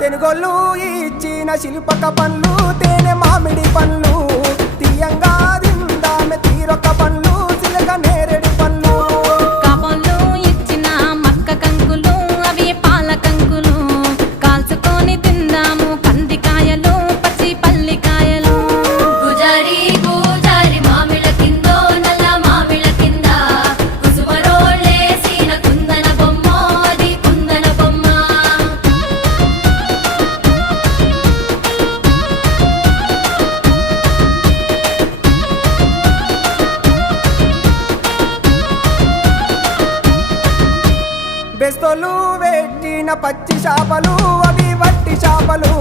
తెనుగోళ్ళు ఇచ్చిన శిల్పక పండ్లు తేనె మామిడి పండ్లు తీయంగా తిందామె తీరొక్క పండ్లు చిలక నేరేడు పండ్లు కాబోళ్ళు ఇచ్చిన మక్క కంకులు అవి పాల కంకులు కాల్చుకొని తిందాము కందికాయలు పచ్చి పల్లికాయలు గుజారి గుజారి మామిళ్ళ కిందో నల్ల మామిళ్ళ కింద కుసుమరోళ్ళేసిన కుందన బొమ్మ అది కుందన బొమ్మ బెస్తోలు పెట్టిన పచ్చి చేపలు అవి వట్టి చేపలు